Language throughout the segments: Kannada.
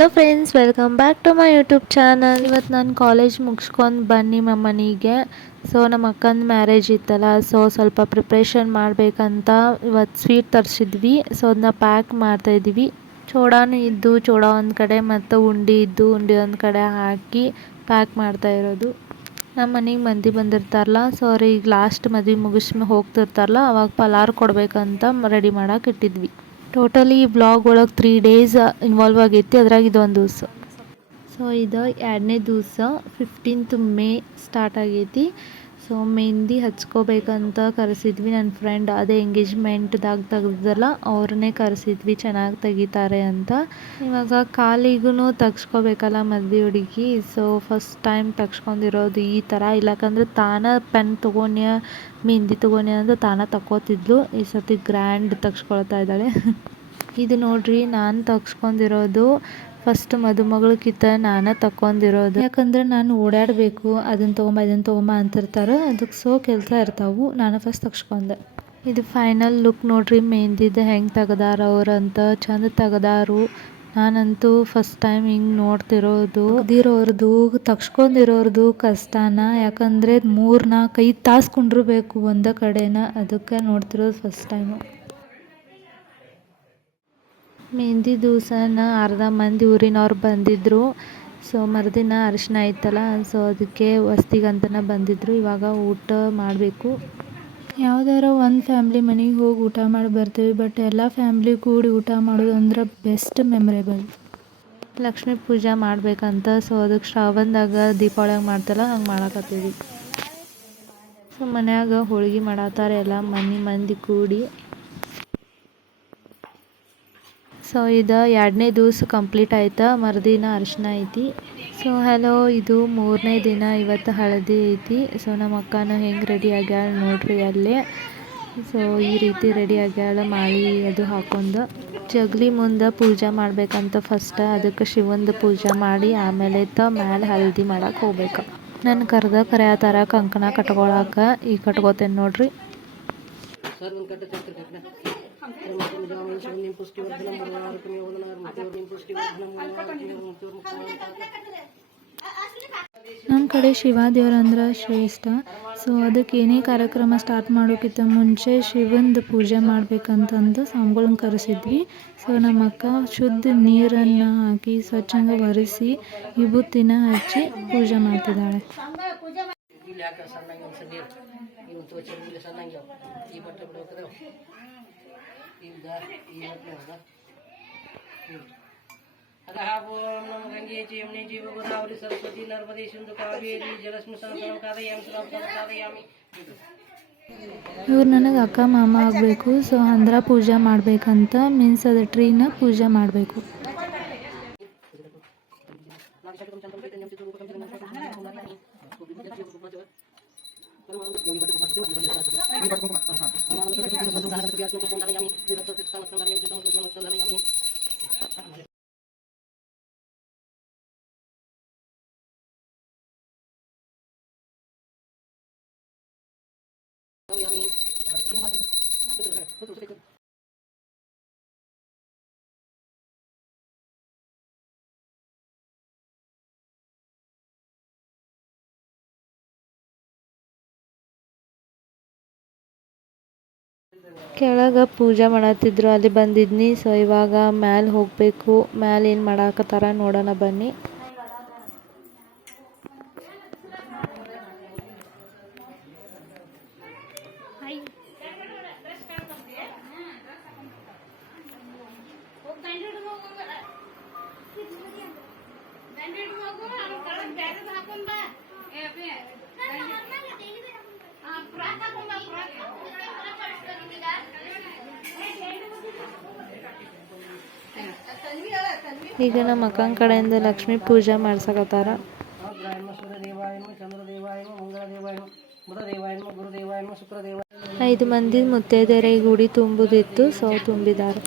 Hello friends welcome back to my YouTube channel ಇವತ್ತು ನಾನು ಕಾಲೇಜ್ ಮುಗಿಸ್ಕೊಂಡು ಬನ್ನಿ ನಮ್ಮ ಮನೆಗೆ ಸೊ ನಮ್ಮ ಅಕ್ಕನ ಮ್ಯಾರೇಜ್ ಇತ್ತಲ್ಲ ಸೊ ಸ್ವಲ್ಪ ಪ್ರಿಪ್ರೇಷನ್ ಮಾಡಬೇಕಂತ ಇವತ್ತು ಸ್ವೀಟ್ ತರಿಸಿದ್ವಿ. ಸೊ ಅದನ್ನ ಪ್ಯಾಕ್ ಮಾಡ್ತಾಯಿದ್ವಿ ಚೋಡಾನು ಇದ್ದು, ಚೋಡ ಒಂದು ಕಡೆ ಮತ್ತು ಉಂಡಿ ಇದ್ದು, ಉಂಡಿ ಒಂದು ಕಡೆ ಹಾಕಿ ಪ್ಯಾಕ್ ಮಾಡ್ತಾ ಇರೋದು. ನಮ್ಮ ಮನೆಗೆ ಮಂದಿ ಬಂದಿರ್ತಾರಲ್ಲ ಸೊ ಅವ್ರಿಗೆ ಲಾಸ್ಟ್ ಮದುವೆ ಮುಗಿಸ್ ಹೋಗ್ತಿರ್ತಾರಲ್ಲ, ಅವಾಗ ಪಲಾರ್ ಕೊಡಬೇಕಂತ ರೆಡಿ ಮಾಡೋಕೆ ಇಟ್ಟಿದ್ವಿ. ಟೋಟಲಿ ಈ ಬ್ಲಾಗ್ ಒಳಗೆ ತ್ರೀ ಡೇಸ್ ಇನ್ವಾಲ್ವ್ ಆಗೈತಿ. ಅದ್ರಾಗ ಇದೊಂದು ದಿವಸ. ಸೊ ಇದು ಎರಡನೇ ದಿವಸ ಫಿಫ್ಟೀನ್ತ್ ಮೇ ಸ್ಟಾರ್ಟ್ ಆಗೈತಿ. ಸೊ ಮೆಹಂದಿ ಹಚ್ಕೋಬೇಕಂತ ಕರೆಸಿದ್ವಿ ನನ್ನ ಫ್ರೆಂಡ್ ಅದೇ ಎಂಗೇಜ್ಮೆಂಟ್ದಾಗ ತೆಗ್ದಲ್ಲ ಅವ್ರನ್ನೇ ಕರೆಸಿದ್ವಿ ಚೆನ್ನಾಗಿ ತೆಗಿತಾರೆ ಅಂತ ಇವಾಗ ಕಾಲಿಗೂ ತೆಗ್ಸ್ಕೋಬೇಕಲ್ಲ ಮದ್ವೆ ಹುಡುಗಿ ಸೊ ಫಸ್ಟ್ ಟೈಮ್ ತೆಗ್ಸ್ಕೊಂಡಿರೋದು ಈ ಥರ ಇಲ್ಲಕಂದ್ರೆ ತಾನ ಪೆನ್ ತೊಗೊಂಡ ಮೆಹಂದಿ ತೊಗೊಂಡ ಅಂತ ತಾನ ತಗೋತಿದ್ಲು ಈ ಸತಿ ಗ್ರ್ಯಾಂಡ್ ತೆಗ್ಸ್ಕೊಳ್ತಾ ಇದ್ದಾಳೆ ಇದು ನೋಡ್ರಿ ನಾನು ತೆಗ್ಸ್ಕೊಂಡಿರೋದು ಫಸ್ಟ್ ಮದುಮಗಳ ಕಿತ್ತ ನಾನೇ ತಕೊಂಡಿರೋದು ಯಾಕಂದ್ರೆ ನಾನು ಓಡಾಡಬೇಕು ಅದನ್ನು ತೊಗೊಂಬ ಇದನ್ನ ತೊಗೊಂಬ ಅಂತಿರ್ತಾರೆ ಅದಕ್ಕೆ ಸೋ ಕೆಲಸ ಇರ್ತಾವು. ನಾನು ಫಸ್ಟ್ ತಗ್ಸ್ಕೊಂಡೆ ಇದು ಫೈನಲ್ ಲುಕ್ ನೋಡ್ರಿ, ಮೆಹಂದಿದ ಹೆಂಗೆ ತೆಗ್ದಾರ ಅವ್ರಂತ ಚಂದ ತೆಗ್ದಾರು. ನಾನಂತೂ ಫಸ್ಟ್ ಟೈಮ್ ಹಿಂಗೆ ನೋಡ್ತಿರೋದು. ಇರೋರ್ದು ತಗ್ಸ್ಕೊಂಡಿರೋರ್ದು ಕಷ್ಟನ. ಯಾಕಂದರೆ ಮೂರು ನಾಲ್ಕು ಐದು ತಾಸು ಕುಂಡ್ರಬೇಕು ಒಂದೇ ಕಡೆನ. ಅದಕ್ಕೆ ನೋಡ್ತಿರೋದು ಫಸ್ಟ್ ಟೈಮು ಮೆಹಂದಿ ದಿವಸನ ಅರ್ಧ ಮಂದಿ ಊರಿನವ್ರು ಬಂದಿದ್ದರು ಸೊ ಮರುದಿನ ಅರಿಶಿನ ಐತಲ್ಲ ಸೊ ಅದಕ್ಕೆ ವಸ್ತಿಗಂತನ ಬಂದಿದ್ದರು ಇವಾಗ ಊಟ ಮಾಡಬೇಕು. ಯಾವ್ದಾರ ಒಂದು ಫ್ಯಾಮ್ಲಿ ಮನೆಗೆ ಹೋಗಿ ಊಟ ಮಾಡಿ ಬರ್ತೀವಿ ಬಟ್ ಎಲ್ಲ ಫ್ಯಾಮ್ಲಿ ಕೂಡಿ ಊಟ ಮಾಡೋದು ಅಂದ್ರೆ ಬೆಸ್ಟ್ ಮೆಮೊರೇಬಲ್ ಲಕ್ಷ್ಮೀ ಪೂಜೆ ಮಾಡ್ಬೇಕಂತ ಸೊ ಅದಕ್ಕೆ ಶ್ರಾವಣದಾಗ ದೀಪಾವಳಿಯಾಗ ಮಾಡ್ತಲ್ಲ ಹಂಗೆ ಮಾಡಕತ್ತೀವಿ. ಸೊ ಮನ್ಯಾಗ ಹೋಳಿಗೆ ಮಾಡತ್ತಾರೆ ಎಲ್ಲ ಮನೆ ಮಂದಿ ಕೂಡಿ. ಸೊ ಇದು ಎರಡನೇ ದಿವಸ ಕಂಪ್ಲೀಟ್ ಆಯ್ತಾ? ಮರುದಿನ ಅರಿಶಿನ ಐತಿ. ಸೊ ಹಲೋ ಇದು ಮೂರನೇ ದಿನ ಇವತ್ತು ಹಳದಿ ಐತಿ. ಸೊ ನಮ್ಮ ಅಕ್ಕನ ಹೆಂಗೆ ರೆಡಿ ಆಗ್ಯಾಳ ನೋಡ್ರಿ ಅಲ್ಲೇ. ಸೊ ಈ ರೀತಿ ರೆಡಿ ಆಗ್ಯಾಳ ಮಾಳಿ ಅದು ಹಾಕೊಂಡು. ಜಗಲಿ ಮುಂದೆ ಪೂಜೆ ಮಾಡ್ಬೇಕಂತ ಫಸ್ಟ್ ಅದಕ್ಕೆ ಶಿವಂದು ಪೂಜೆ ಮಾಡಿ ಆಮೇಲೆ ತ ಮ್ಯಾಲೆ ಹಳದಿ ಮಾಡಕ್ಕೆ ಹೋಗ್ಬೇಕು. ನನ್ನ ಆ ತರ ಕಂಕಣ ಕಟ್ಕೊಳಕ್ಕೆ ಈಗ ಕಟ್ಕೋತೇನೆ ನೋಡ್ರಿ. ನಮ್ಮ ಕಡೆ ಶಿವಾದೇವ್ರ ಅಂದ್ರೆ ಶ್ರೇಷ್ಠ. ಸೊ ಅದಕ್ಕೆ ಏನೇ ಕಾರ್ಯಕ್ರಮ ಸ್ಟಾರ್ಟ್ ಮಾಡೋಕ್ಕಿಂತ ಮುಂಚೆ ಶಿವಂದು ಪೂಜೆ ಮಾಡ್ಬೇಕಂತಂದು ಸ್ವಾಮಿಗಳನ್ನ ಕರೆಸಿದ್ವಿ. ಸೊ ನಮ್ಮ ಅಕ್ಕ ಶುದ್ಧ ನೀರನ್ನು ಹಾಕಿ ಸ್ವಚ್ಛಂಗ ಒರೆಸಿ ವಿಭೂತಿನ ಹಚ್ಚಿ ಪೂಜೆ ಮಾಡ್ತಿದ್ದಾಳೆ. ಇಲ್ಲಿ ಯಾಕೆ ಸಣ್ಣಂಗೆ ಒಂದು ಸಣ್ಣ ಇವ್ನು ತೋಚಿ ಇಲ್ಲಿ ಸಣ್ಣಂಗೆ ಈ ಬಟ್ಟೆ ಬಿಡೋಕ್ರೆ ಈಗ ಈ ಬಟ್ಟೆ ಅದ ಹ್ಞೂ ನಮ್ಮ ಗಂಗೆ ಯಮುನೆ ಜೀವ ಗೋದಾವರಿ ಸರಸ್ವತಿ ನರ್ಮದೆ ಸಿಂಧು ಕಾವೇರಿ ಜಲಸ್ಮಿತ ಕಾದಯಾಮಿ ಕಾದಯಾಮಿ ಇವ್ರು ನನಗೆ ಅಕ್ಕ ಮಾಮ ಆಗಬೇಕು ಸೊ ಅಂದ್ರ ಪೂಜೆ ಮಾಡಬೇಕಂತ ಮೀನ್ಸ್ ಅದು ಟ್ರೀನ ಪೂಜೆ ಮಾಡಬೇಕು. ¿Qué ಕೆಳಗೆ ಪೂಜೆ ಮಾಡತ್ತಿದ್ರು ಅಲ್ಲಿ ಬಂದಿದ್ನಿ. ಸೊ ಇವಾಗ ಮ್ಯಾಲೆ ಹೋಗಬೇಕು. ಮ್ಯಾಲೆ ಏನು ಮಾಡಾಕತ್ತಾರ ನೋಡೋಣ ಬನ್ನಿ. ಈಗ ನಮ್ಮ ಅಕ್ಕನ ಕಡೆಯಿಂದ ಲಕ್ಷ್ಮಿ ಪೂಜೆ ಮಾಡ್ಸಕತ್ತಾರ. ಐದು ಮಂದಿ ಮುತ್ತೈದೆಯರ ಈ ಗುಡಿ ತುಂಬುದಿತ್ತು, ಸೊ ತುಂಬಿದ್ದಾರೆ.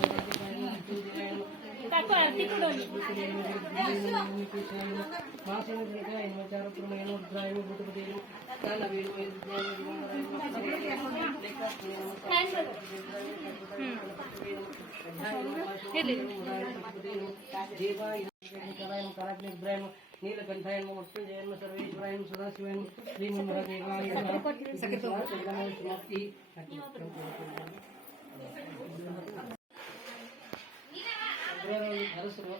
దేవాయ కారాగ్నేశ్వరాయ నీలకంఠాయ మోక్షజయ సర్వేశ్వరాయ సదాశివాయ శ్రీమన్మహాదేవాయ సమాప్తి సర్వ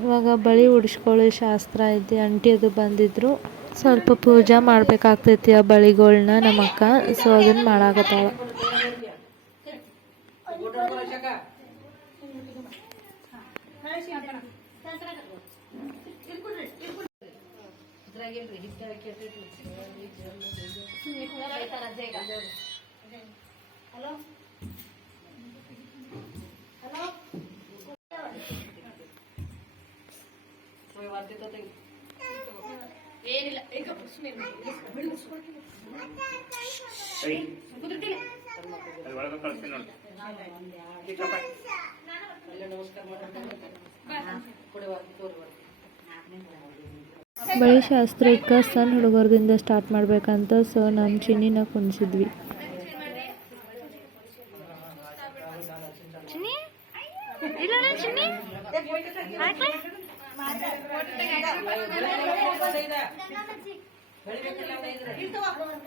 ಇವಾಗ ಬಳಿ ಉಡಿಸ್ಕೊಳ್ಳೋ ಶಾಸ್ತ್ರ ಐತಿ ಅಂಟಿ ಅದು ಬಂದಿದ್ರು. ಸ್ವಲ್ಪ ಪೂಜೆ ಮಾಡ್ಬೇಕಾಗ್ತೈತಿ ಆ ಬಳಿಗಳನ್ನ ನಮ್ಮಕ್ಕ ಸೊ ಅದನ್ನ ಮಾಡಾಕತ್ತಾಳ. ಬಳಿ ಶಾಸ್ತ್ರಕ್ಕೆ ಸಣ್ಣ ಹುಡುಗರದಿಂದ ಸ್ಟಾರ್ಟ್ ಮಾಡ್ಬೇಕಂತ ಸೊ ನಮ್ಮ ಚಿನ್ನಿನ ಕುಣಿಸಿದ್ವಿ.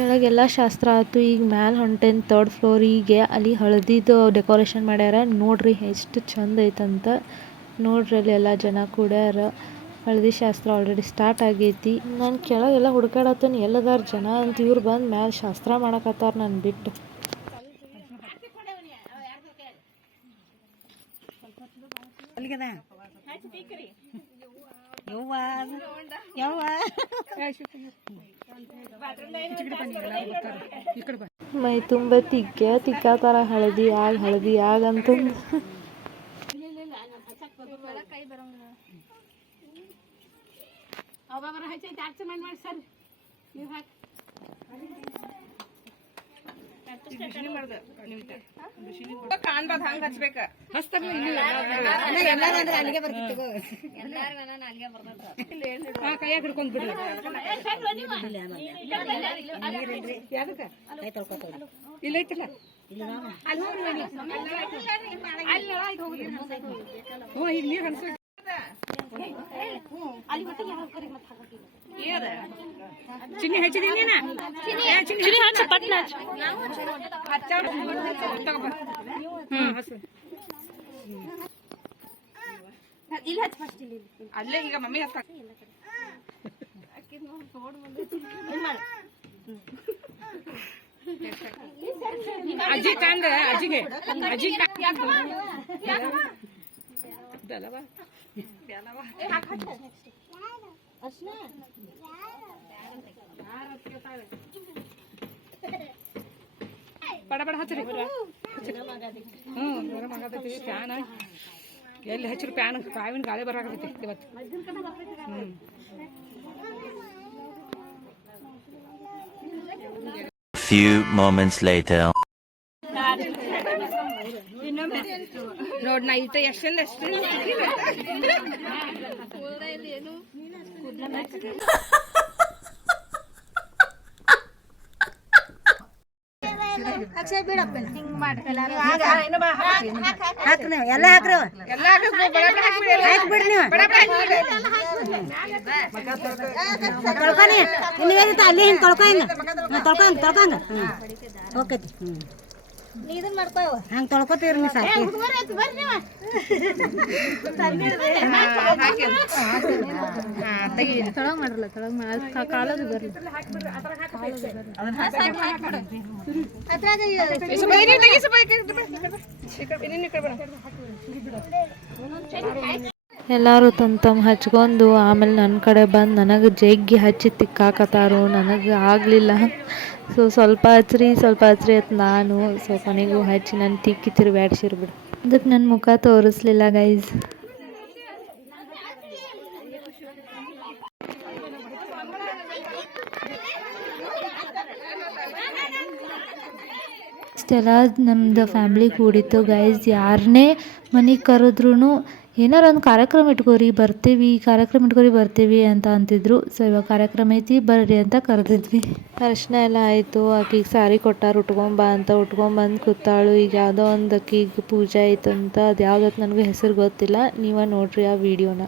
ಕೆಳಗೆಲ್ಲ ಶಾಸ್ತ್ರ ಆಯ್ತು. ಈಗ ಮ್ಯಾಲೆ ಹೊಂಟೇನು ತರ್ಡ್ ಫ್ಲೋರಿಗೆ ಅಲ್ಲಿ ಹಳದಿದು ಡೆಕೋರೇಷನ್ ಮಾಡ್ಯಾರ. ನೋಡ್ರಿ ಎಷ್ಟು ಚಂದ ಐತಂತ. ನೋಡ್ರಿ ಅಲ್ಲಿ ಎಲ್ಲ ಜನ ಕೂಡ್ಯಾರ. ಹಳದಿ ಶಾಸ್ತ್ರ ಆಲ್ರೆಡಿ ಸ್ಟಾರ್ಟ್ ಆಗೈತಿ. ನಾನು ಕೆಳಗೆಲ್ಲ ಹುಡ್ಕಾಡತ್ತೇನೆ ಎಲ್ಲದಾರ ಜನ ಅಂತ ಇವ್ರು ಬಂದು ಮ್ಯಾಲ ಶಾಸ್ತ್ರ ಮಾಡಕತ್ತಾರ ನಾನು ಬಿಟ್ಟು. ಮೈ ತುಂಬ ತಿಕ್ಕ ತಿಕ್ಕ ತರ ಹಳದಿ ಆಗ ಹಳದಿ ಆಗ ಅಂತಂದು. ಕಾಣ್ಬಾರ್ದು ಹಂಗ ಹಚ್ಬೇಕ. ಕೈಯಾಗ ಹಿಡ್ಕೊಂಡ್ ಬಿಡ್ರಿ. ಯಾವ್ದಕ್ಕ? ಇಲ್ಲ ಐತಿಲ್ಲ? ಬನ್ನಿ. ಅಲ್ಲಿ. ಒಳಗ್ ಹೋಗ್ರಿ. ಹ್ಞೂ ಈಗ ನೀರ್ ಏದ? ಚಿನ್ನಿ ಹಚ್ಚಿದೀನಿ ಚಿನ್ನಿ. ಫಸ್ಟ್. ಅಲ್ಲೇ ಈಗ ಮಮ್ಮಿ ಹಚ್ಚ ಅಜ್ಜಿ ತಂದ ಅಜ್ಜಿಗೆ. ಅಜ್ಜಿ ಬೆಲವಾ ಬೆಲವಾ ಬಡ ಬಡ ಹಚ್ಚ್ರಿ ಹ್ಞೂ ಗರಂ ಆಗತೈತಿ ಫ್ಯಾನ್ ಎಲ್ಲಿ ಹಚ್ಚಿರು ಫ್ಯಾನ್ ಕಾವಿನ ಗಾಳಿ ಬರಾಕತೈತಿ ಇವತ್ತು ಹ್ಞೂ Few moments later. ನೋಡ್ ನಾ ಇಟ್ಟ ಎಷ್ಟೊಂದು ಎಷ್ಟು ಬಡ ಬಡ ಹಾಕ್ಬಿಡಿ, ಎಲ್ಲ. ಹಾಕ್ಬಿಡ್ರಿ ನೀವು. ಇಲ್ಲಿಗೈತಿ ಅಲ್ಲಿ ಹಿಂಗೆ ತೊಳ್ಕೊಂಗ ತೊಳ್ಕೊಂಗ ಹ್ಞೂ ಹೋಗ್ತೈತಿ ಹ್ಞೂ ಹಂಗೆ ತೊಳ್ಕೊತೀರಿ ನೀವು ಸಾಕಿ ತೊಳಗ ಏನೇ ತೆಗಿ, ಸ್ವಲ್ಪ ಈ ಕಡೆ ಬಾ, ಎಲ್ಲರೂ ತಮ್ಮ ತಮ್ಮ ಹಚ್ಕೊಂಡು ಆಮೇಲೆ ನನ್ನ ಕಡೆ ಬಂದು ನನಗೆ ಜಗ್ಗಿ ಹಚ್ಚಿ ತಿಕ್ಕಾಕತ್ತಾರು. ನನಗೆ ಆಗಲಿಲ್ಲ. ಸೊ ಸ್ವಲ್ಪ ಹಚ್ರಿ ಸ್ವಲ್ಪ ಹಚ್ರಿ ಅಂತ ನಾನು ಸೊ ಕೊನೆಗೂ ಹಚ್ಚಿ ನಾನು ತಿಕ್ಕಿ ತಿರುಗಾಡ್ಸಿರ್ಬಿಡು ಅದಕ್ಕೆ ನನ್ನ ಮುಖ ತೋರಿಸ್ಲಿಲ್ಲ ಗೈಸ್ ಇಷ್ಟೆಲ್ಲ ನಮ್ದು ಫ್ಯಾಮ್ಲಿ ಕೂಡಿತ್ತು ಗೈಸ್ ಯಾರನ್ನೇ ಮನೆಗೆ ಕರೆದ್ರೂ ಏನಾರ ಒಂದು ಕಾರ್ಯಕ್ರಮ ಇಟ್ಕೋರಿ ಬರ್ತೀವಿ ಕಾರ್ಯಕ್ರಮ ಇಟ್ಕೋರಿ ಬರ್ತೀವಿ ಅಂತ ಅಂತಿದ್ರು. ಸೊ ಇವಾಗ ಕಾರ್ಯಕ್ರಮ ಐತಿ ಬರ್ರಿ ಅಂತ ಕರೆದಿದ್ವಿ. ಅರ್ಶಿನ ಎಲ್ಲ ಆಯಿತು ಆಕಿಗೆ ಸಾರಿ ಕೊಟ್ಟಾರು ಉಟ್ಕೊಂಬ ಅಂತ. ಉಟ್ಕೊಂಬಂದು ಕೂತಾಳು. ಈಗ ಯಾವುದೋ ಒಂದು ಆಕಿಗೆ ಪೂಜೆ ಐತಂತ ಅದು ಯಾವ್ದತ್ತು ನನಗೂ ಹೆಸರು ಗೊತ್ತಿಲ್ಲ. ನೀವೇ ನೋಡ್ರಿ ಆ ವಿಡಿಯೋನ.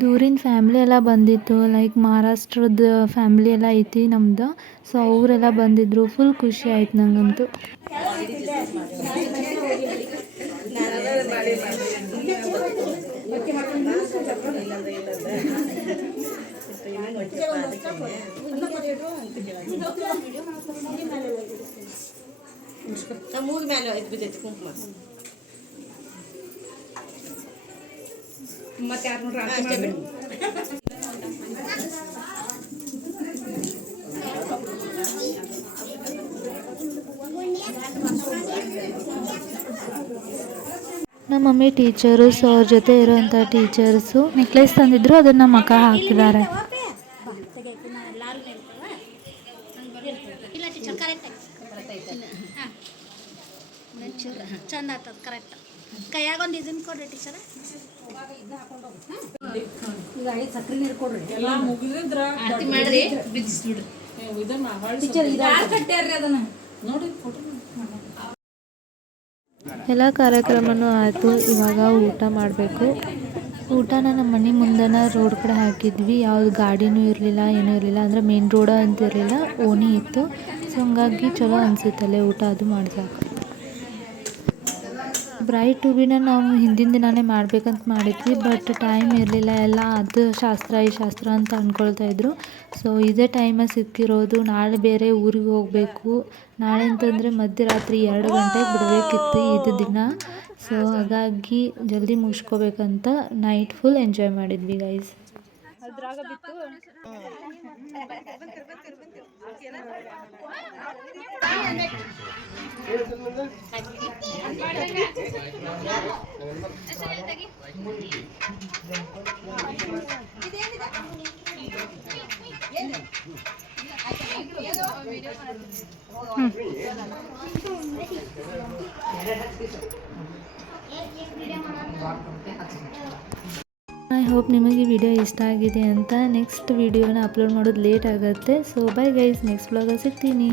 ದೂರಿನ ಫ್ಯಾಮ್ಲಿ ಎಲ್ಲ ಬಂದಿತ್ತು. ಲೈಕ್ ಮಹಾರಾಷ್ಟ್ರದ ಫ್ಯಾಮಿಲಿ ಎಲ್ಲ ಐತಿ ನಮ್ದು. ಸೊ ಅವರೆಲ್ಲ ಬಂದಿದ್ರು. ಫುಲ್ ಖುಷಿ ಆಯ್ತು ನಂಗಂತೂ. ಮೂಗ ಮೇಲೆ ಐದು ಬಿದ್ದೈತಿ ಕುಂಕುಮ. ಮತ್ತೆ ಯಾರು ನೋಡ್ರಿ. ನಮ್ಮ ಮಮ್ಮಿ ಟೀಚರ್ಸ್ ಸೊ ಅವ್ರ ಜೊತೆ ಇರೋವಂಥ ಟೀಚರ್ಸು ನೆಕ್ಲೆಸ್ ತಂದಿದ್ರು ಅದನ್ನು ಮಕ್ಕ ಅಕ್ಕ ಹಾಕಿದ್ದಾರೆ ಇಲ್ಲ ಟೀಚರ್ ಕರೆಕ್ಟ್ ಚಂದ ಆಗ್ತದ ಕರೆಕ್ಟ್ ಕೈಯಾಗ ಒಂದು ಇದನ್ನ ಕೊಡ್ರಿ ಟೀಚರ್ ಈಗ ಐದು ಸಕ್ರೆ ನೀರು ಕೊಡ್ರಿ. ಎಲ್ಲ ಕಾರ್ಯಕ್ರಮನೂ ಆಯಿತು ಇವಾಗ ಊಟ ಮಾಡಬೇಕು. ಊಟನ ನಮ್ಮ ಮನೆ ಮುಂದೆನ ರೋಡ್ ಕಡೆ ಹಾಕಿದ್ವಿ. ಯಾವ್ದು ಗಾಡಿನೂ ಇರಲಿಲ್ಲ ಏನೂ ಇರಲಿಲ್ಲ ಅಂದರೆ ಮೇನ್ ರೋಡ ಅಂತ ಇರಲಿಲ್ಲ ಓಣಿ ಇತ್ತು. ಸೊ ಹಂಗಾಗಿ ಚಲೋ ಅನಿಸುತ್ತಲ್ಲೇ ಊಟ ಅದು ಮಾಡ್ದಾಗ ಬ್ರೈಟ್ ಟು ಬಿನ ನಾವು ಹಿಂದಿನ ದಿನಾನೇ ಮಾಡಬೇಕಂತ ಮಾಡಿದ್ವಿ, ಬಟ್ ಟೈಮ್ ಇರಲಿಲ್ಲ. ಎಲ್ಲ ಅದು ಶಾಸ್ತ್ರ, ಈ ಶಾಸ್ತ್ರ ಅಂತ ಅಂದ್ಕೊಳ್ತಾ ಇದ್ರು. ಸೊ ಇದೇ ಟೈಮಲ್ಲಿ ಸಿಕ್ಕಿರೋದು, ನಾಳೆ ಬೇರೆ ಊರಿಗೆ ಹೋಗಬೇಕು. ನಾಳೆ ಅಂತಂದರೆ ಮಧ್ಯರಾತ್ರಿ ಎರಡು ಗಂಟೆಗೆ ಬಿಡಬೇಕಿತ್ತು ಇದು ದಿನ. ಸೊ ಹಾಗಾಗಿ ಜಲ್ದಿ ಮುಗಿಸ್ಕೋಬೇಕಂತ ನೈಟ್ ಫುಲ್ ಎಂಜಾಯ್ ಮಾಡಿದ್ವಿ ಗೈಸ್ ವಿಡಿಯೋ ಹೋಪ್ ನಿಮಗೆ ವಿಡಿಯೋ ಇಷ್ಟ ಆಗಿದೆ ಅಂತ ನೆಕ್ಸ್ಟ್ ವಿಡಿಯೋನ ಅಪ್ಲೋಡ್ ಮಾಡೋದು ಲೇಟ್ ಆಗುತ್ತೆ. ಸೊ ಬೈ ಗೈಸ್ ನೆಕ್ಸ್ಟ್ ಬ್ಲಾಗಲ್ಲಿ ಸಿಗ್ತೀನಿ.